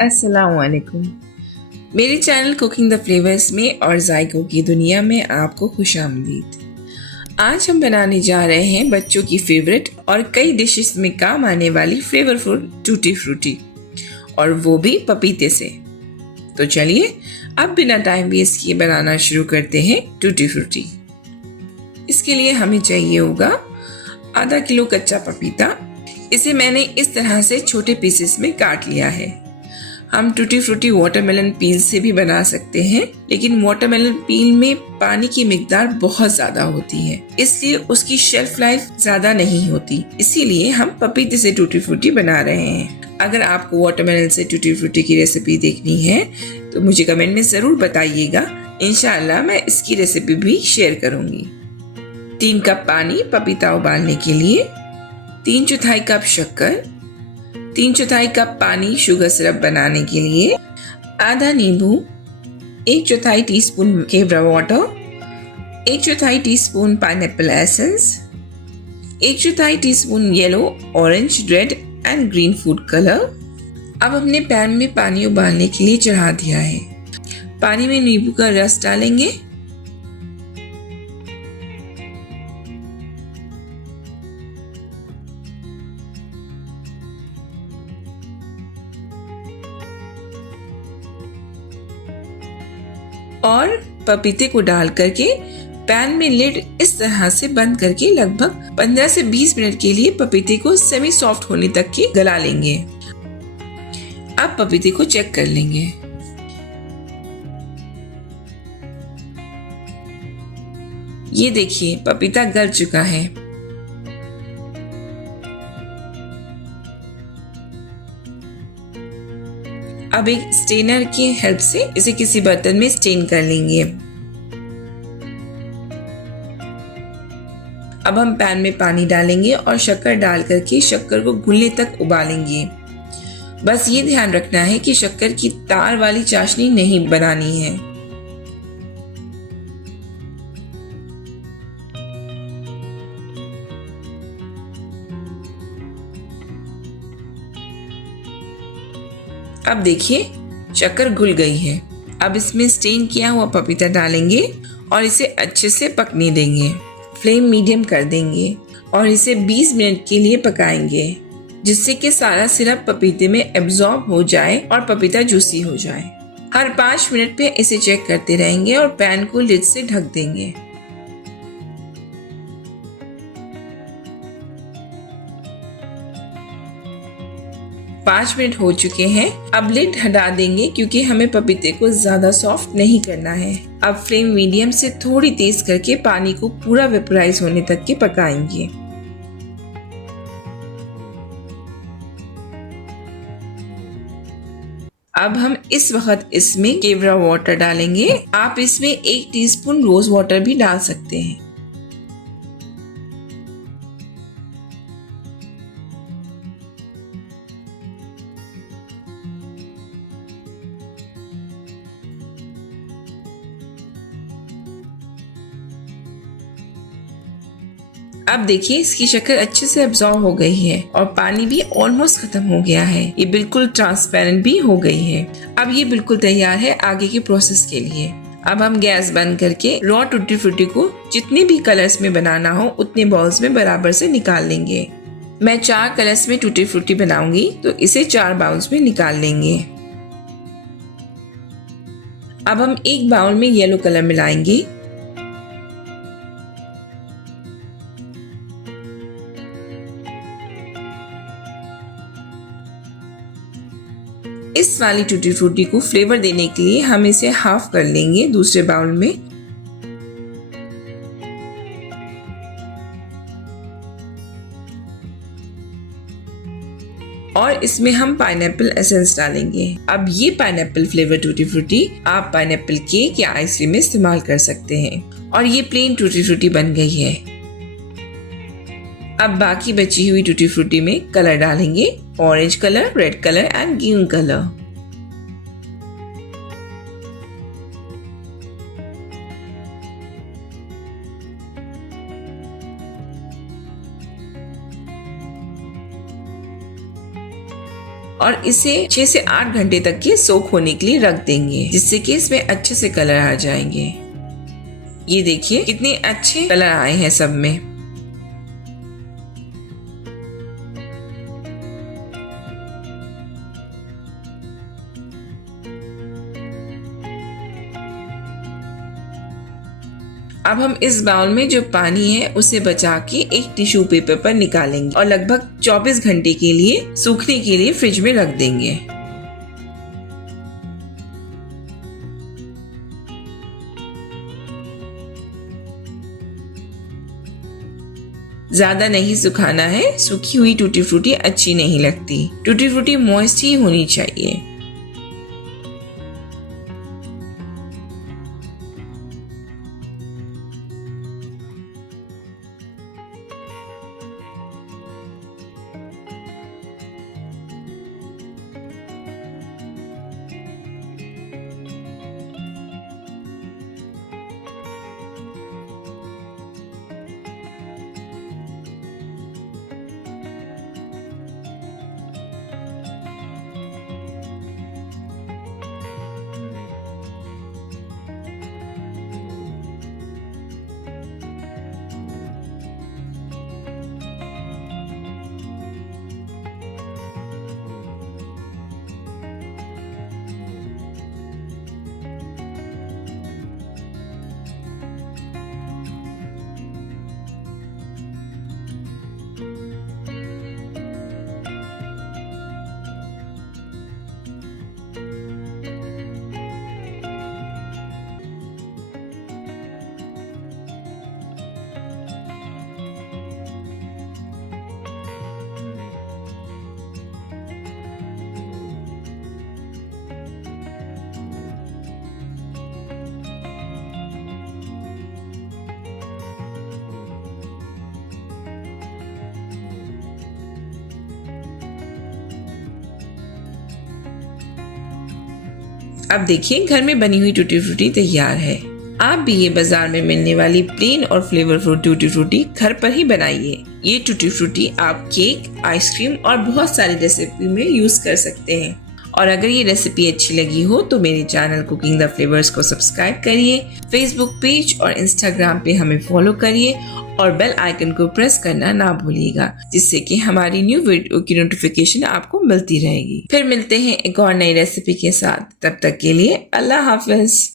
अस्सलाम वालेकुम। मेरे चैनल कुकिंग द फ्लेवर्स में और जायकों की दुनिया में आपको खुशामदीद। आज हम बनाने जा रहे हैं बच्चों की फेवरेट और कई डिशेस में काम आने वाली फ्लेवरफुल टूटी फ्रूटी, और वो भी पपीते से। तो चलिए अब बिना टाइम वेस्ट किए बनाना शुरू करते हैं टूटी फ्रूटी। इसके लिए हमें चाहिए होगा आधा किलो कच्चा पपीता। इसे मैंने इस तरह से छोटे पीसेस में काट लिया है। हम टूटी फ्रूटी वाटरमेलन पील से भी बना सकते हैं, लेकिन वाटरमेलन पील में पानी की मिकदार बहुत ज्यादा होती है, इसलिए उसकी शेल्फ लाइफ ज्यादा नहीं होती। इसीलिए हम पपीते से टूटी फ्रूटी बना रहे हैं। अगर आपको वाटरमेलन से टूटी फ्रूटी की रेसिपी देखनी है तो मुझे कमेंट में जरूर बताइएगा। इंशाल्लाह मैं इसकी रेसिपी भी शेयर करूंगी। 3 कप पानी पपीता उबालने के लिए, 3/4 कप शक्कर, 3/4 कप पानी शुगर सिरप बनाने के लिए, आधा नींबू, 1/4 teaspoon kewra water, 1/4 teaspoon pineapple essence, 1/4 teaspoon yellow, orange, red and green food colour. अब हमने पैन में पानी उबालने के लिए चढ़ा दिया है। पानी में नींबू का रस डालेंगे, और पपीते को डाल करके पैन में लिड इस तरह से बंद करके लगभग 15 से 20 मिनट के लिए पपीते को सेमी सॉफ्ट होने तक के गला लेंगे। अब पपीते को चेक कर लेंगे। ये देखिए पपीता गल चुका है। अब एक स्टेनर की हेल्प से इसे किसी बर्तन में स्टेन कर लेंगे। अब हम पैन में पानी डालेंगे और शक्कर डाल करके शक्कर को घुलने तक उबालेंगे। बस ये ध्यान रखना है कि शक्कर की तार वाली चाशनी नहीं बनानी है। अब देखिए शक्कर घुल गई है। अब इसमें स्टेन किया हुआ पपीता डालेंगे और इसे अच्छे से पकने देंगे। फ्लेम मीडियम कर देंगे और इसे 20 मिनट के लिए पकाएंगे, जिससे कि सारा सिरप पपीते में एब्जॉर्ब हो जाए और पपीता जूसी हो जाए। हर 5 मिनट पे इसे चेक करते रहेंगे और पैन को लिड से ढक देंगे। पाँच मिनट हो चुके हैं। अब लिड हटा देंगे क्योंकि हमें पपीते को ज्यादा सॉफ्ट नहीं करना है। अब फ्लेम मीडियम से थोड़ी तेज करके पानी को पूरा वेपराइज होने तक के पकाएंगे। अब हम इस वक्त इसमें केवड़ा वाटर डालेंगे। आप इसमें 1 टीस्पून रोज वाटर भी डाल सकते हैं। अब देखिए इसकी शक्कर अच्छे से अब्सॉर्ब हो गई है और पानी भी ऑलमोस्ट खत्म हो गया है। ये बिल्कुल ट्रांसपेरेंट भी हो गई है। अब ये बिल्कुल तैयार है आगे के प्रोसेस के लिए। अब हम गैस बंद करके रॉ टूटी फ्रूटी को जितने भी कलर्स में बनाना हो उतने बॉल्स में बराबर से निकाल लेंगे। मैं 4 कलर्स में टूटी फ्रूटी बनाऊंगी तो इसे 4 बाउल्स में निकाल लेंगे। अब हम एक बाउल में येलो कलर मिलाएंगे, इस वाली टूटी फ्रूटी को फ्लेवर देने के लिए हम इसे हाफ कर लेंगे दूसरे बाउल में। और इसमें हम पाइनएप्पल एसेंस डालेंगे। अब ये पाइनएप्पल फ्लेवर टूटी फ्रूटी आप पाइनएप्पल केक या आइसक्रीम में इस्तेमाल कर सकते हैं। और ये प्लेन टूटी फ्रूटी बन गई है। अब बाकी बची हुई टूटी फ्रूटी में कलर डालेंगे, orange colour, red colour and green colour. और इसे 6 से 8 घंटे तक के सोक होने के लिए रख देंगे, जिससे कि इसमें अच्छे से कलर आ जाएंगे। ये देखिए कितने अच्छे कलर आए हैं सब में। अब हम इस बाउल में जो पानी है उसे बचा के एक टिश्यू पेपर पर निकालेंगे और लगभग 24 घंटे के लिए सूखने के लिए फ्रिज में रख देंगे। ज्यादा नहीं सुखाना है, सूखी हुई टूटी फ्रूटी अच्छी नहीं लगती। टूटी फ्रूटी मॉइस्ट ही होनी चाहिए। अब देखिए घर में बनी हुई टूटी फ्रूटी तैयार है। आप भी ये बाजार में मिलने वाली प्लेन और फ्लेवरफुल टूटी फ्रूटी घर पर ही बनाइए। ये टूटी फ्रूटी आप केक, आइसक्रीम और बहुत सारी रेसिपी में यूज कर सकते हैं। और अगर ये रेसिपी अच्छी लगी हो तो मेरे चैनल कुकिंग द फ्लेवर्स को सब्सक्राइब करिए, फेसबुक पेज और इंस्टाग्राम पे हमें फॉलो करिए और बेल आइकन को प्रेस करना ना भूलिएगा, जिससे कि हमारी न्यू वीडियो की नोटिफिकेशन आपको मिलती रहेगी। फिर मिलते हैं एक और नई रेसिपी के साथ। तब तक के लिए अल्लाह हाफिज।